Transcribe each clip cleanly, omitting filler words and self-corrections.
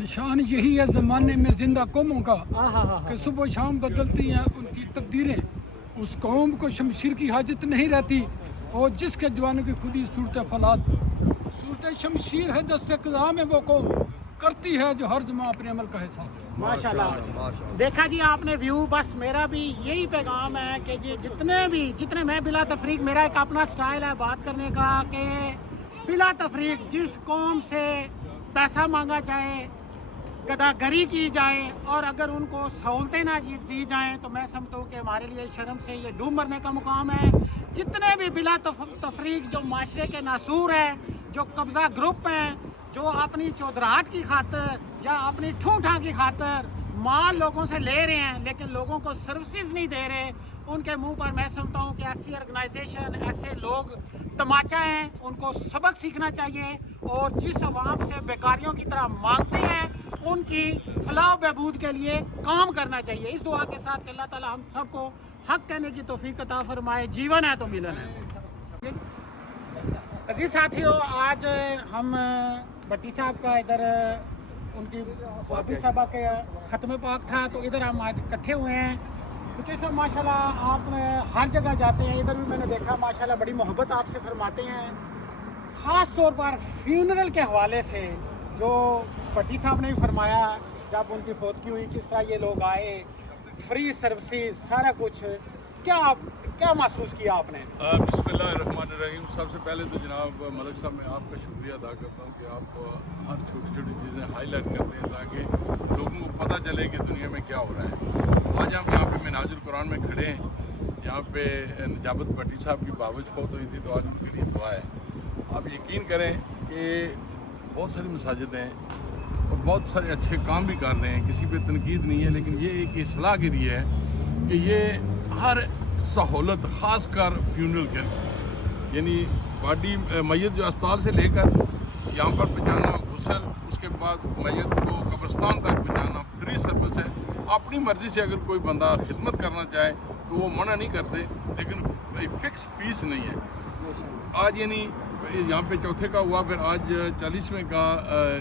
निशान यही है ज़माने में जिंदा कौमों का कि सुबह शाम बदलती हैं उनकी तकदीरें। उस कौम को शमशीर की हाजत नहीं रहती और जिसके जवानों की खुदी सूरत फलाद। सूरत शमशीर है दस्ते क़ज़ा में वो कौम करती है जो हर ज़मां अपने अमल का हिसाब। माशाल्लाह। देखा जी आपने व्यू। बस मेरा भी यही पैगाम है कि जी जितने मैं बिला तफरीक, मेरा एक अपना स्टाइल है बात करने का कि बिला तफरीक जिस कौम से पैसा मांगा जाए, गदागरी की जाए और अगर उनको सहूलतें ना दी जाएं तो मैं समझता हूँ कि हमारे लिए शर्म से ये डूब मरने का मुकाम है। जितने भी बिला तफरीक जो माशरे के नासूर हैं, जो कब्ज़ा ग्रुप हैं, जो अपनी चौधराहट की खातर या अपनी ठूठा की खातर माल लोगों से ले रहे हैं लेकिन लोगों को सर्विसेज नहीं दे रहे, उनके मुंह पर मैं समझता हूँ कि ऐसी ऑर्गेनाइजेशन, ऐसे लोग तमाचा हैं, उनको सबक सीखना चाहिए और जिस अवाम से बेकारियों की तरह मांगते हैं उनकी फलाह बहबूद के लिए काम करना चाहिए। इस दुआ के साथ कि अल्लाह ताला हम सबको हक कहने की तौफीक अता फरमाए। जीवन है तो मिलन है। अजीज साथियों, आज हम भट्टी साहब का इधर उनकी वापी साहबा के ख़त्म पाक था तो इधर हम आज इकट्ठे हुए हैं। तो जैसा माशाल्लाह आप हर जगह जाते हैं, इधर भी मैंने देखा माशाल्लाह बड़ी मोहब्बत आपसे फरमाते हैं। ख़ास तौर पर फ्यूनरल के हवाले से जो भट्टी साहब ने भी फरमाया, जब उनकी फौतगी हुई किस तरह ये लोग आए, फ्री सर्विसेज सारा कुछ, क्या महसूस किया आपने? बिस्मिल्लाहिर्रहमानिर्रहीम। सबसे पहले तो जनाब मलिक साहब मैं आपका शुक्रिया अदा करता हूँ कि आप हर छोटी छोटी चीज़ें हाईलाइट करते हैं ताकि लोगों को पता चले कि दुनिया में क्या हो रहा है। आज हम यहाँ पे मिनाजुल कुरान में खड़े हैं। यहाँ पे निजाबत भट्टी साहब की बावज फौत हुई थी तो आज उनके लिए दुआ है। आप यकीन करें कि बहुत सारी मसाजिद हैं और बहुत सारे अच्छे काम भी कर रहे हैं, किसी पे तनकीद नहीं है, लेकिन ये एक इस्लाह के लिए है कि ये हर सहूलत ख़ास कर फ्यूनरल के यानी बॉडी मैयत जो अस्पताल से लेकर यहाँ पर पहुँचाना, गुसल, उसके बाद मैयत को कब्रिस्तान तक पहुँचाना, फ्री सर्विस है। अपनी मर्ज़ी से अगर कोई बंदा खिदमत करना चाहे तो वो मना नहीं करते, लेकिन फ़िक्स फ़ीस नहीं है। आज यानी यहाँ पे चौथे का हुआ, फिर आज 40वें का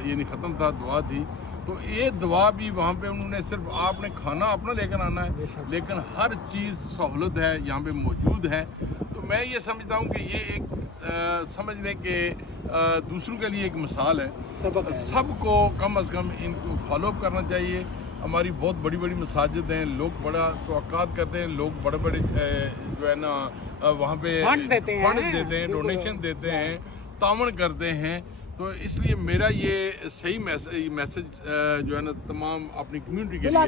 यानी ख़त्म था, दुआ थी। तो ये दुआ भी वहाँ पे उन्होंने सिर्फ आपने खाना अपना लेकर आना है, लेकिन हर चीज़ सहूलत है यहाँ पे मौजूद है। तो मैं ये समझता हूँ कि ये एक समझने के दूसरों के लिए एक मिसाल है। सबको कम अज़ कम इनको फॉलोअप करना चाहिए। हमारी बहुत बड़ी बड़ी मसाजिद हैं, लोग बड़ा तवक्कात करते हैं, लोग बड़े बड़े जो है ना वहाँ पे फंड्स देते हैं, डोनेशन देते हैं, तावन करते हैं। तो इसलिए मेरा ये सही मैसेज जो है ना तमाम अपनी कम्युनिटी के लिए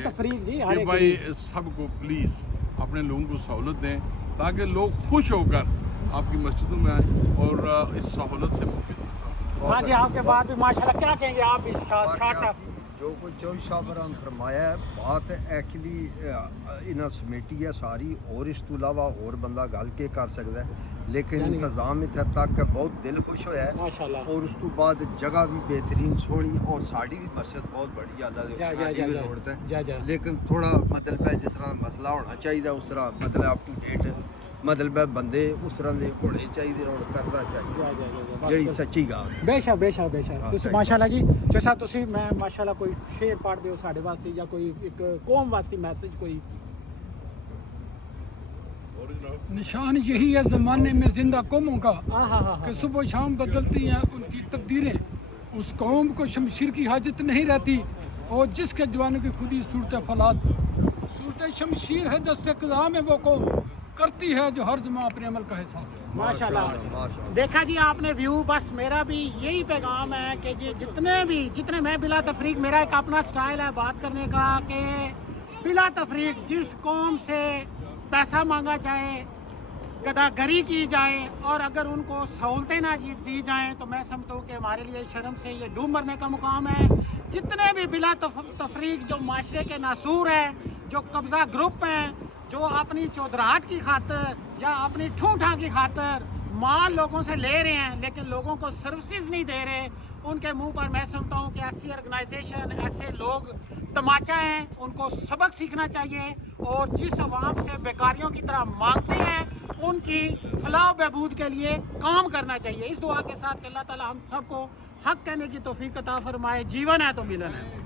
कि भाई सबको प्लीज़ अपने लोगों को सहूलत दें ताकि लोग खुश होकर आपकी मस्जिदों में आएँ और इस सहूलत से मुफीद हों। हाँ जी, आपके बाद भी माशाल्लाह क्या कहेंगे आप भी साहब? जो कुछ चौधरी साहब ने फरमाया है बात एक्चुअली इन्हें समेटी है सारी, और इस तो अलावा और बंदा गल के कर सकता है, लेकिन इंतजाम इतने तक बहुत दिल खुश होया है माशाल्लाह। और उस तो बाद जगह भी बेहतरीन सोहनी और साड़ी भी मस्जिद बहुत बड़ी आला रोड है, लेकिन थोड़ा मतलब है जिस तरह मसला होना चाहिए उस तरह मतलब अप टू डेट मतलब बंदे उस तरह के होने चाहिए और करना चाहिए जी सच्ची गल। बेशक बेशक बेशक तुसी माशाल्लाह जी। जैसा तुसी मैं माशाल्लाह कोई शेर पढ़ दियो साडे वास्ते या कोई एक कौम वास्ते मैसेज कोई? निशान यही है ज़माने में जिंदा कौमों का कि सुबह शाम बदलती हैं उनकी तकदीरें। उस कौम को शमशीर की हाजत नहीं रहती और जिसके जवानों की खुदी सूरत फलाद। सूरत शमशीर है दस्ते क़ज़ा में वो कौम करती है जो हर ज़मां अपने अमल का हिसाब। माशाल्लाह। देखा जी आपने व्यू। बस मेरा भी यही पैगाम है कि जी जितने मैं बिला तफरीक, मेरा एक अपना स्टाइल है बात करने का कि बिला तफरीक जिस कौम से पैसा मांगा जाए, गदागरी की जाए और अगर उनको सहूलतें ना दी जाएं तो मैं समझता हूँ कि हमारे लिए शर्म से ये डूब मरने का मुकाम है। जितने भी बिला तफरीक जो माशरे के नासूर हैं, जो कब्ज़ा ग्रुप हैं, जो अपनी चौधराहट की खातर या अपनी ठूठा की खातर माल लोगों से ले रहे हैं लेकिन लोगों को सर्विसेज नहीं दे रहे, उनके मुंह पर मैं समझता हूँ कि ऐसी ऑर्गेनाइजेशन, ऐसे लोग तमाचा हैं, उनको सबक सीखना चाहिए और जिस अवाम से बेकारियों की तरह मांगते हैं उनकी फलाह बहबूद के लिए काम करना चाहिए। इस दुआ के साथ कि अल्लाह ताला हम सबको हक कहने की तौफीक अता फरमाए। जीवन है तो मिलन है।